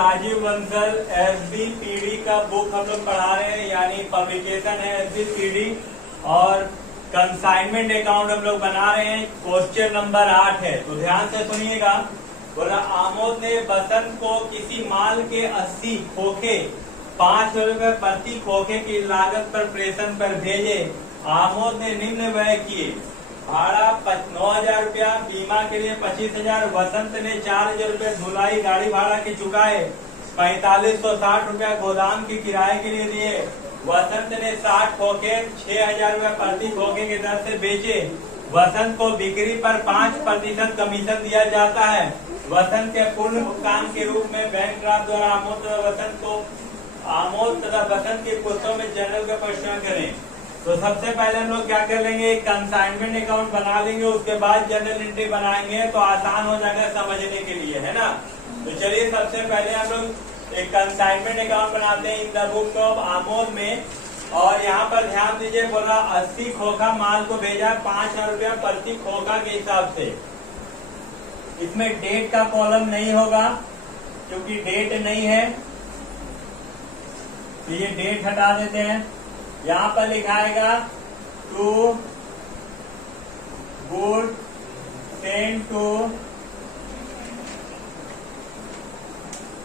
Rajiv Bansal SBPD का book हम लोग पढ़ा रहे हैं, यानी पब्लिकेशन है SBPD, और कंसाइनमेंट अकाउंट हम लोग बना रहे हैं। क्वेश्चन नंबर 8 है, तो ध्यान से सुनिएगा। बोला आमोद ने बसंत को किसी माल के 80 खोखे 5 रुपए प्रति खोखे की लागत पर प्रेषण पर भेजे। आमोद ने निम्न व्यय किए: भाड़ा 9,000 रुपया, बीमा के लिए 25,000, वसंत ने 4,000 रुपये धुलाई गाड़ी भाड़ा के चुकाए, 4560 रुपया गोदाम के किराए के लिए दिए। वसंत ने 60 खोखे 6,000 रुपये प्रति खोखे की दर से बेचे। वसंत को बिक्री पर 5% कमीशन दिया जाता है। वसंत के पूर्ण भुगतान के रूप में बैंक ड्राफ्ट द्वारा आमोद तथा वसंत के पुस्तकों में जनरल का प्रश्न करें। तो सबसे पहले हम लोग क्या कर लेंगे, कंसाइनमेंट अकाउंट बना लेंगे, उसके बाद जनरल एंट्री बनाएंगे तो आसान हो जाएगा समझने के लिए, है ना। तो चलिए सबसे पहले हम लोग एक कंसाइनमेंट अकाउंट बनाते हैं इन द बुक ऑफ आमोद में। और यहाँ पर ध्यान दीजिए, बोला 80 खोखा माल को भेजा 5,000 रुपया प्रति खोखा के हिसाब से। इसमें डेट का कॉलम नहीं होगा क्योंकि डेट नहीं है, तो ये डेट हटा देते हैं। यहाँ पर लिखाएगा to good send to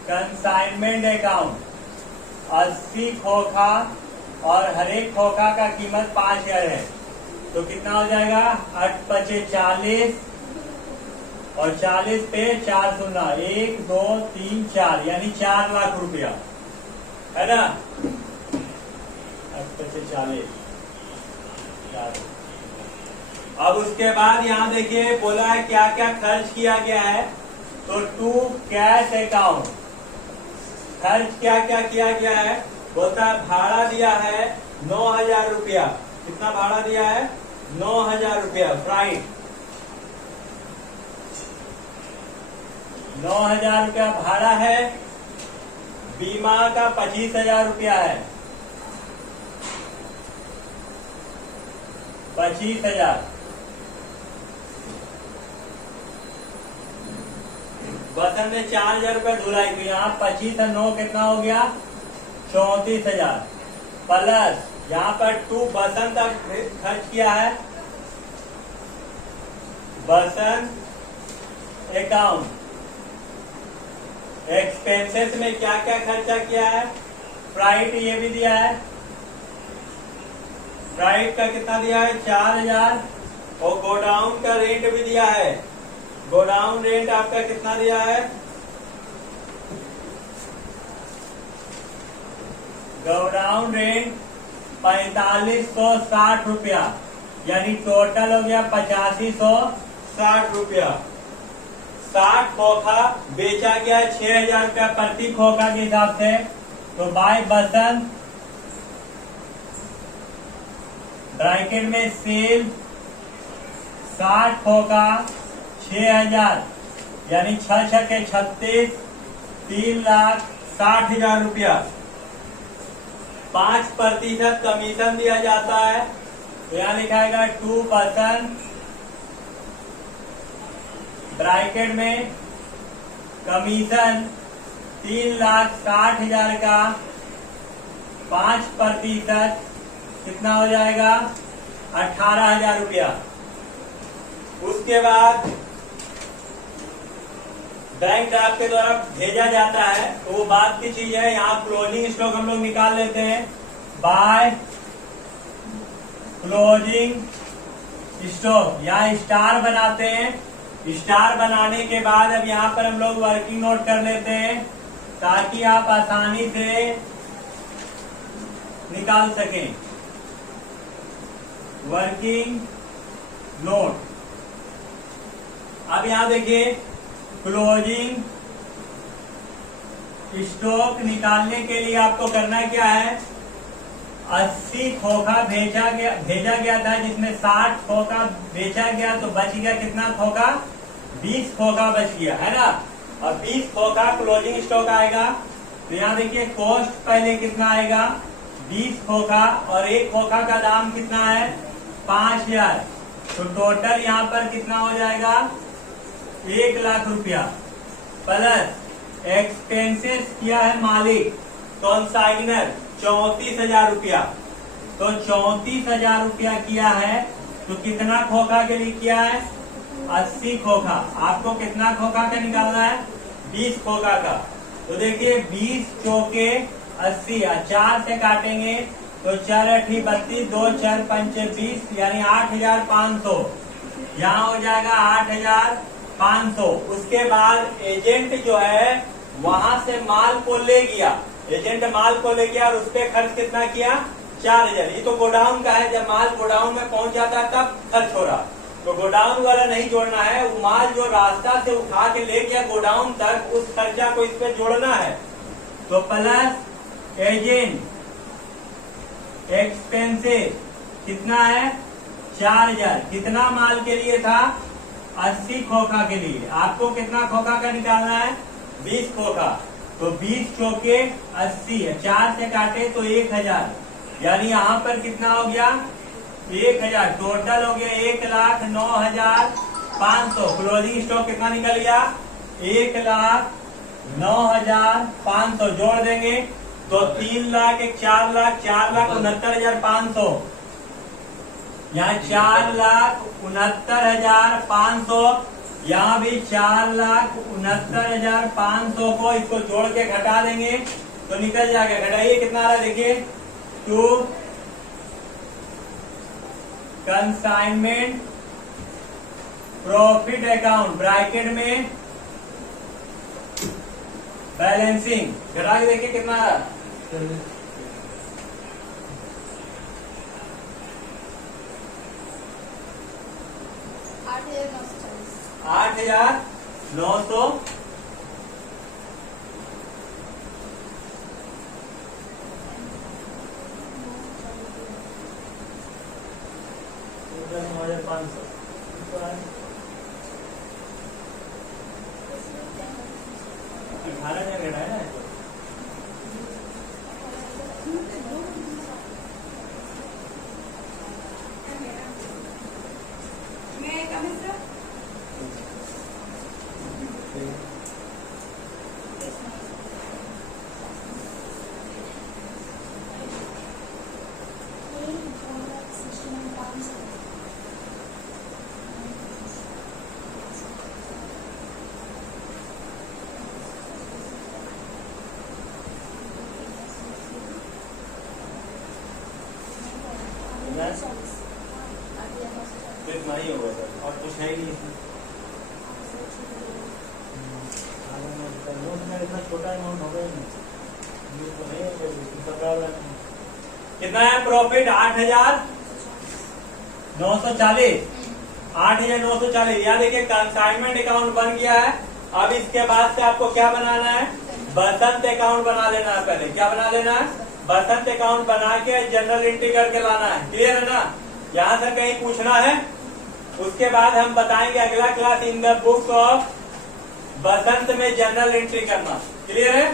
consignment account 80 खोखा, और हर एक खोखा का कीमत 5,000 है। तो कितना हो जाएगा, 8 पचे 40, और 40 पे 4 शून्य, 1 2 3 4, यानी 4 लाख रुपया, है ना। 8 पचे 40। अब उसके बाद यहाँ देखिए बोला है क्या क्या खर्च किया गया है। तो टू कैश अकाउंट खर्च क्या क्या किया गया है, बोलता है भाड़ा दिया है 9,000 रुपया। कितना भाड़ा दिया है, 9,000 रुपया फ्राइट। 9,000 रुपया भाड़ा है। बीमा का 25,000 रुपया है, 25,000। वसंत ने 4,000 रुपये धुलाई की, यहाँ 25 और 9 कितना हो गया, 34,000। प्लस यहाँ पर टू बसंत खर्च किया है, बसंत अकाउंट एक्सपेंसेस में क्या क्या खर्चा किया है। फ्राइट ये भी दिया है, फ्राइट का कितना दिया है, 4,000। और गोडाउन का रेंट भी दिया है। गोडाउन रेंट आपका कितना दिया है, गोडाउन रेंट 4560 रुपया, यानी टोटल हो गया 8560 रुपया। 60 खोखा बेचा गया 6,000 रुपया प्रति खोखा के हिसाब से। तो बाय बसंत ब्रैकेट में सेल 60 खोखा 6,000, यानी 6 छके 36, 3,60,000 रुपया। 5% कमीशन दिया जाता है। तो यहाँ लिखाएगा टू बसंत ब्रैकेट में कमीशन 3,60,000 का 5% कितना हो जाएगा, 18,000 रुपया। उसके बाद बैंक ड्राफ्ट के द्वारा भेजा जाता है, तो वो बात की चीज है। यहाँ क्लोजिंग स्टॉक हम लोग निकाल लेते हैं। बाय क्लोजिंग स्टॉक, यहाँ स्टार बनाते हैं। स्टार बनाने के बाद अब यहाँ पर हम लोग वर्किंग नोट कर लेते हैं ताकि आप आसानी से निकाल सकें। वर्किंग नोट, अब यहाँ देखिए क्लोजिंग स्टॉक निकालने के लिए आपको करना क्या है, 80 खोखा भेजा गया था, जिसमें 60 खोखा बेचा गया, तो बच गया कितना खोखा, 20 खोखा बच गया, है ना। और 20 खोखा क्लोजिंग स्टॉक आएगा। तो यहाँ देखिए कॉस्ट पहले कितना आएगा, 20 खोखा, और एक खोखा का दाम कितना है, 5,000। तो टोटल यहाँ पर कितना हो जाएगा, 1 लाख रुपया। प्लस एक्सपेंसेस किया है मालिक कंसाइनर 34,000 रुपया। तो 34,000 रुपया किया है, तो कितना खोखा के लिए किया है? 80 खोखा। आपको कितना खोखा का निकालना है? 20 खोखा का। तो देखिए 20 चौके 80, 4 से काटेंगे तो 4 8 32, 2 4 5 20, यानी 8,500। यहाँ हो जाएगा 8,500। उसके बाद एजेंट जो है वहां से माल को ले गया, एजेंट माल को ले गया और उस पर खर्च कितना किया? 4,000। ये तो गोडाउन का है, जब माल गोडाउन में पहुंच जाता है तब खर्च हो रहा। तो गोडाउन वाला नहीं जोड़ना है, वो माल जो रास्ता से उठा के ले गया गोडाउन तक, उस खर्चा को इस पे जोड़ना है। तो प्लस एजेंट एक्सपेंसेस कितना है? 4,000। कितना माल के लिए था? 80 खोखा के लिए। आपको कितना खोखा का निकालना है? 20 खोखा। तो 20 चौके 80 है, 4 से काटे तो 1,000, यानी यहाँ पर कितना हो गया? 1,000। टोटल हो गया 1,09,500। क्लोजिंग स्टॉक कितना निकल गया? 1,09,500। जोड़ देंगे तो 3 लाख, 4 लाख, 4,69,500। यहाँ 4,69,500, यहाँ भी 4,69,500 को इसको जोड़ के घटा देंगे तो निकल जाएगा। घटाइए कितना आ रहा है देखिए, to consignment profit account bracket में बैलेंसिंग। घटा के देखिए कितना आ रहा है। 8,900। इतना ही होगा सर, और कुछ है ही नहीं इसमें। इतना छोटा अमाउंट होगा ही नहीं, कितना है प्रॉफिट? 8,940। 8,940। यहाँ देखिए कंसाइनमेंट अकाउंट बन गया है। अब इसके बाद से आपको क्या बनाना है? बसंत अकाउंट बना लेना है। पहले क्या बना लेना है? बसंत अकाउंट बना के जनरल एंट्री करके लाना है। क्लियर है ना? यहाँ से कहीं पूछना है? उसके बाद हम बताएंगे अगला class in the book of Basant में जनरल एंट्री करना। क्लियर है?